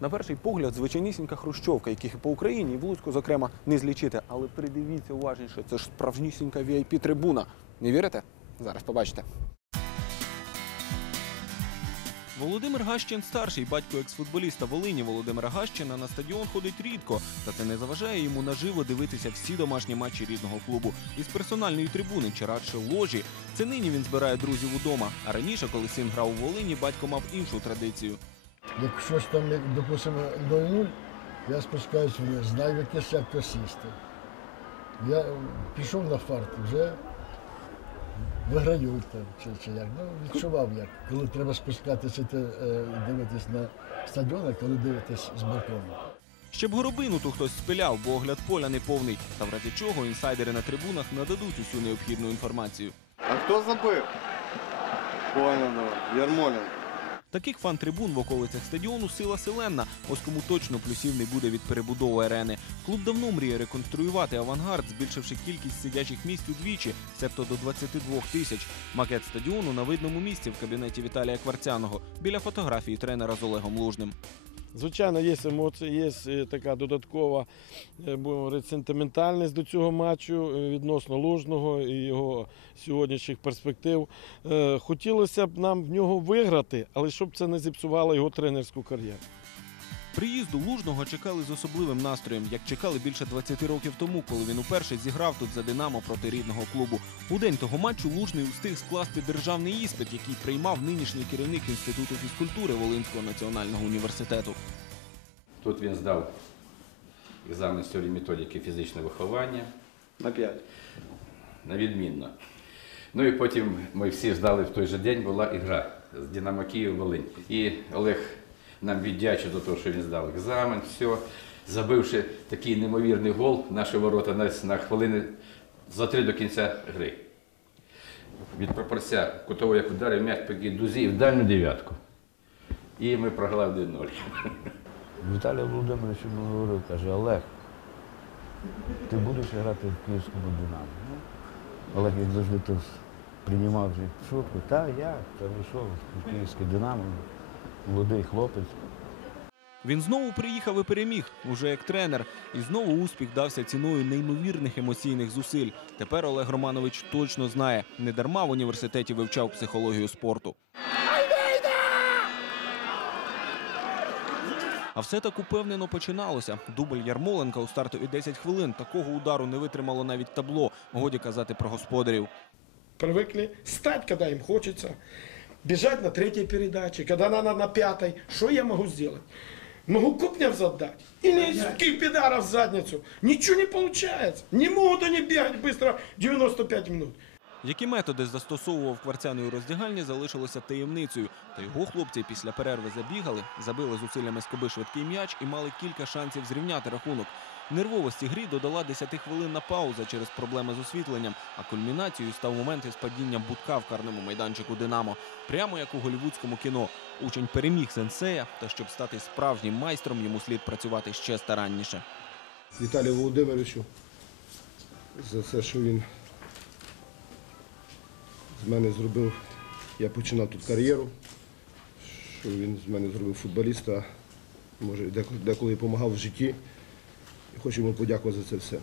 На перший погляд, звичайнісінька хрущовка, яких і по Україні, і в Луцьку, зокрема, не злічити. Але придивіться уважніше, це ж справжнісінька VIP-трибуна. Не вірите? Зараз побачите. Володимир Гащин старший, батько екс-футболіста Волині Володимира Гащина на стадіон ходить рідко, та це не заважає йому наживо дивитися всі домашні матчі рідного клубу. Із персональної трибуни чи радше ложі. Це нині він збирає друзів удома. А раніше, коли син грав у Волині, батько мав іншу традицію. Як щось там, як, допустимо, 0-0, я спускаюсь вниз, знаю, в який сектор сісти. Я пішов на фарт, вже виграю там, чи, чи як. Ну, відчував як. Коли треба спускатися та, е, дивитись на стадіон, а коли дивитись з балкону. Ще б горобину ту хтось спиляв, бо огляд поля не повний. Та в разі чого інсайдери на трибунах нададуть усю необхідну інформацію. А хто забив? Понял, ну, Ярмолін. Таких фан-трибун в околицях стадіону сила селенна. Ось кому точно плюсів не буде від перебудови арени. Клуб давно мріє реконструювати авангард, збільшивши кількість сидячих місць удвічі, себто до 22 тисяч. Макет стадіону на видному місці в кабінеті Віталія Кварцяного біля фотографії тренера з Олегом Лужним. Звичайно, є емоції, є е, така додаткова е, говорити, сентиментальність до цього матчу е, відносно Лужного і його сьогоднішніх перспектив. Хотілося б нам в нього виграти, але щоб це не зіпсувало його тренерську кар'єру. Приїзду Лужного чекали з особливим настроєм, як чекали більше 20 років тому, коли він уперше зіграв тут за Динамо проти рідного клубу. У день того матчу Лужний встиг скласти державний іспит, який приймав нинішній керівник інституту фізкультури Волинського національного університету. Тут він здав екзамен з теорії методики фізичного виховання На 5. на відмінно. Ну і потім ми всі ждали в той же день, була ігра з Динамо Київ Волинь. І Олег нам віддячив за те, що він здав екзамен, все. Забивши такий неймовірний гол, наші ворота на хвилини за три до кінця гри. Від пропорця кутового як ударив м'яч по дузі і в дальню дев'ятку. І ми програли 1-0. Віталій Володимирович говорив, каже, Олег, ти будеш грати в Київському Динамо. Ну, Олег, як завжди, то приймав шутку, та я, та ви що, в Київське Динамо, молодий хлопець. Він знову приїхав і переміг, уже як тренер, і знову успіх дався ціною неймовірних емоційних зусиль. Тепер Олег Романович точно знає, не дарма в університеті вивчав психологію спорту. А все так упевнено починалося. Дубль Ярмоленка у стартові 10 хвилин. Такого удару не витримало навіть табло. Годі казати про господарів. привыкли стать, когда им хочется, бежать на третьей передаче, когда надо на пятой. Что я могу сделать? Могу Купнев дать или Кипидара в задницу. Ничего не получается. Не могут они бегать быстро 95 минут. Які методи застосовував кварцяної роздягальні, залишилося таємницею. Та його хлопці після перерви забігали, забили зусиллями скоби швидкий м'яч і мали кілька шансів зрівняти рахунок. Нервовості грі додала 10-хвилинна пауза через проблеми з освітленням, а кульмінацією став момент із падінням будка в карному майданчику Динамо. Прямо як у голівудському кіно. Учень переміг сенсея, та щоб стати справжнім майстром, йому слід працювати ще старанніше. Віталію Володимировичу за все, що він з мене зробив. Я починав тут кар'єру, що він з мене зробив футболіста, може, деколи допомагав в житті. Йому подякувати за це все.